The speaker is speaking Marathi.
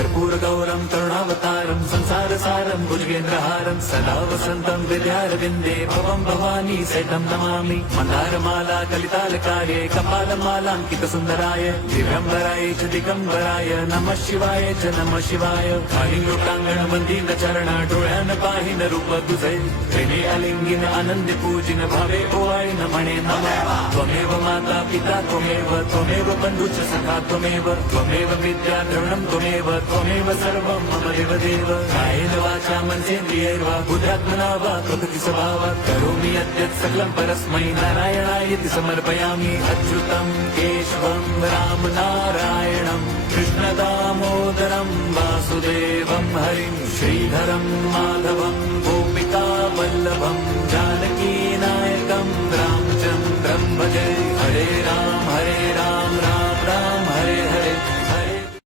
कर्पूर गौरम करुणावतारम संसार सारम भुजगेंद्रहारम सदा वसंतम विद्यारविंदे भवम भवानी सहितं नमामि मंदारमाला कलितालकाये कपालमालांकित सुंदराय दिव्यंबराय च दिगंबराय नमः शिवाय च नमः शिवाय काही लोकांगण वंदिन चरण डोळ्यान पाहिन रूप तुझे प्रेमे अलिंगिन आनंदी पूजिन भावे ओवाळीन म्हणे नमः त्वमेव माता पिता त्वमेव बंधुच सखा त्वमेव विद्या द्रवणं त्वमेव सर्वं मम देवदेव कायेन वाचा मनसेन्द्रियैर्वा बुद्ध्यात्मना वा प्रकृति स्वभावात् करोमि यद्यत् सकलं परस्मै नारायणायति समर्पयामि अच्युतं केशवं राम नारायणं कृष्णदामोदरं वासुदेवं हरिं श्रीधरं माधवं गोपिका वल्लभं जानकी नायकं रामचन्द्रं भजे